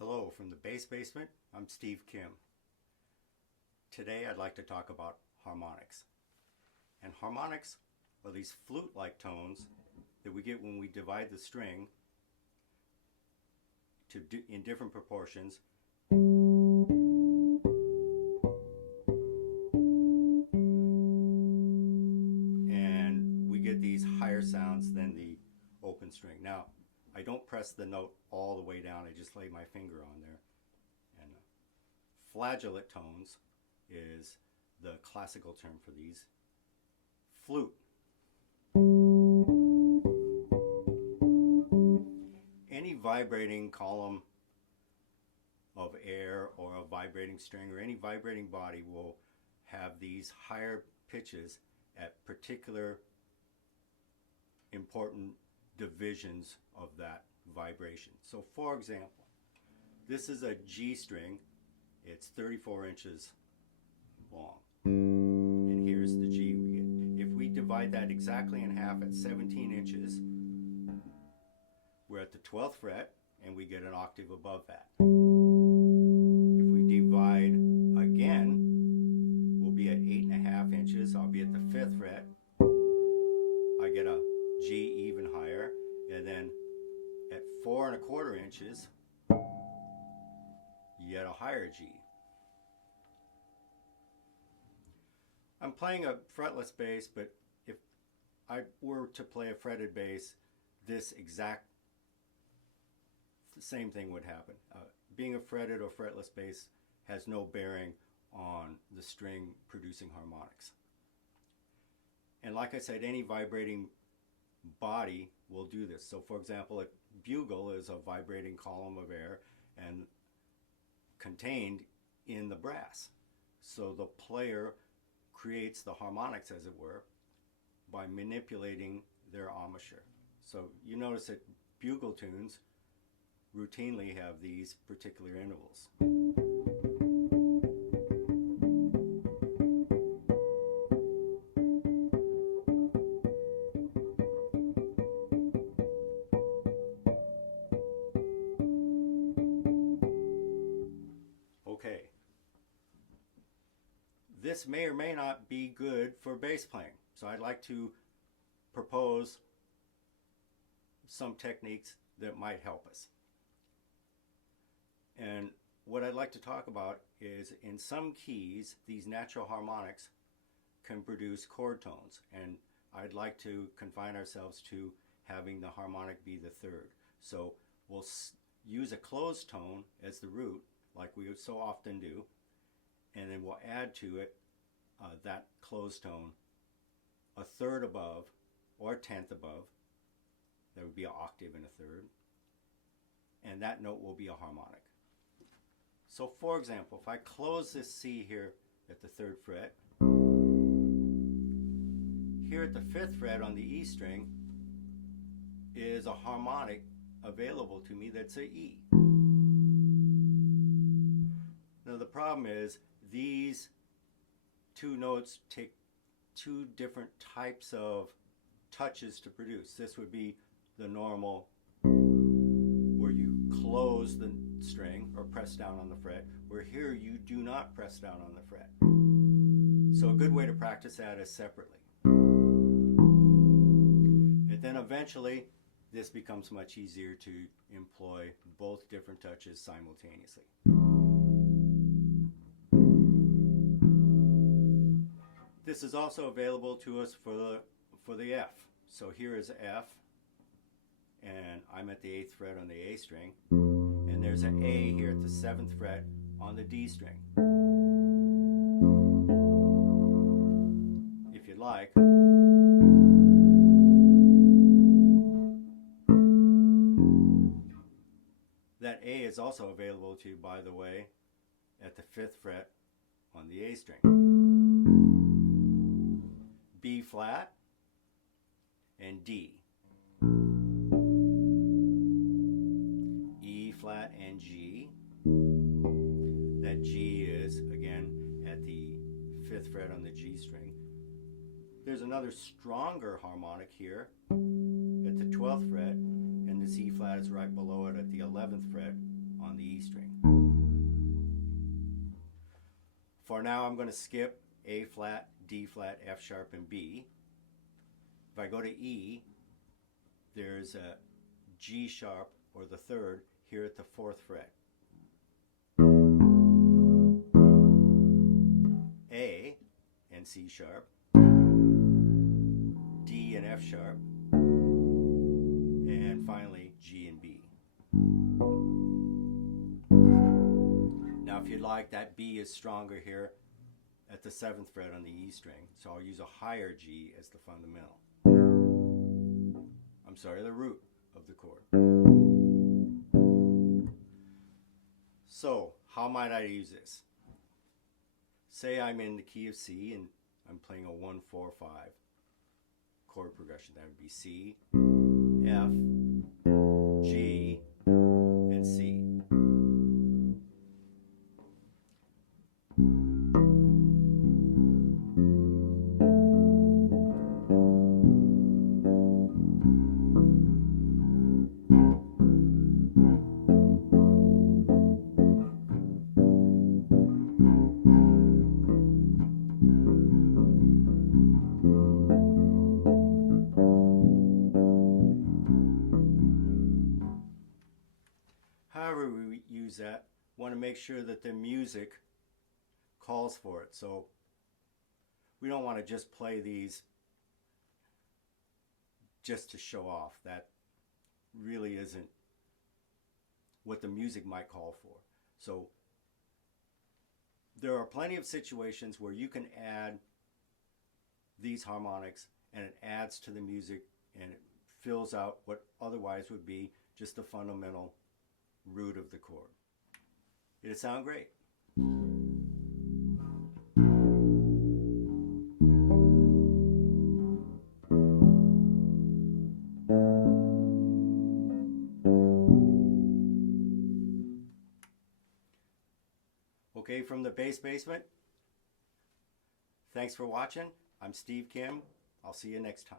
Hello from the Bass Basement. I'm Steve Kim. Today I'd like to talk about harmonics. And harmonics are these flute-like tones that we get when we divide the string in different proportions. And we get these higher sounds than the open string. Now, I don't press the note all the way down, I just lay my finger on there. And Flagellate tones is the classical term for these. Flute. Any vibrating column of air or a vibrating string or any vibrating body will have these higher pitches at particular important divisions of that vibration. So for example, this is a G string. It's 34 inches long. And here's the G we get. If we divide that exactly in half at 17 inches, we're at the 12th fret and we get an octave above that. If we divide again, we'll be at 8.5 inches. I'll be at the 5th fret. I get a G even higher, and then at 4.25 inches, yet a higher G. I'm playing a fretless bass, but if I were to play a fretted bass, this exact same thing would happen. Being a fretted or fretless bass has no bearing on the string producing harmonics. And like I said, any vibrating body will do this. So for example, a bugle is a vibrating column of air and contained in the brass. So the player creates the harmonics, as it were, by manipulating their embouchure. So you notice that bugle tunes routinely have these particular intervals. Okay, this may or may not be good for bass playing, so I'd like to propose some techniques that might help us. And what I'd like to talk about is, in some keys, these natural harmonics can produce chord tones, and I'd like to confine ourselves to having the harmonic be the third. So we'll use a closed tone as the root, like we so often do, and then we'll add to it that closed tone a third above or a tenth above. That would be an octave and a third, and that note will be a harmonic. So for example, if I close this C here at the 3rd fret, here at the 5th fret on the E string is a harmonic available to me that's a E. Now the problem is these two notes take two different types of touches to produce. This would be the normal where you close the string or press down on the fret, where here you do not press down on the fret. So a good way to practice that is separately. And then eventually this becomes much easier to employ both different touches simultaneously. This is also available to us for the F. So here is F, and I'm at the 8th fret on the A string, and there's an A here at the 7th fret on the D string. If you'd like, that A is also available to you, by the way, at the 5th fret on the A string. B flat and D. E flat and G. That G is, again, at the 5th fret on the G string. There's another stronger harmonic here at the 12th fret, and this E flat is right below it at the 11th fret on the E string. For now, I'm going to skip A flat, D flat, F sharp, and B. If I go to E, there's a G sharp, or the third, here at the 4th fret. A and C sharp, D and F sharp, and finally G and B. Now if you'd like, that B is stronger here at the 7th fret on the E string, so I'll use a higher G as the fundamental. I'm sorry, the root of the chord. So, how might I use this? Say I'm in the key of C and I'm playing a 1-4-5 chord progression. That would be C, F, G, and C. However we use that, want to make sure that the music calls for it. So we don't want to just play these just to show off. That really isn't what the music might call for. So there are plenty of situations where you can add these harmonics and it adds to the music and it fills out what otherwise would be just the fundamental root of the chord. It'll sound great. Okay, from the Bass Basement, thanks for watching. I'm Steve Kim. I'll see you next time.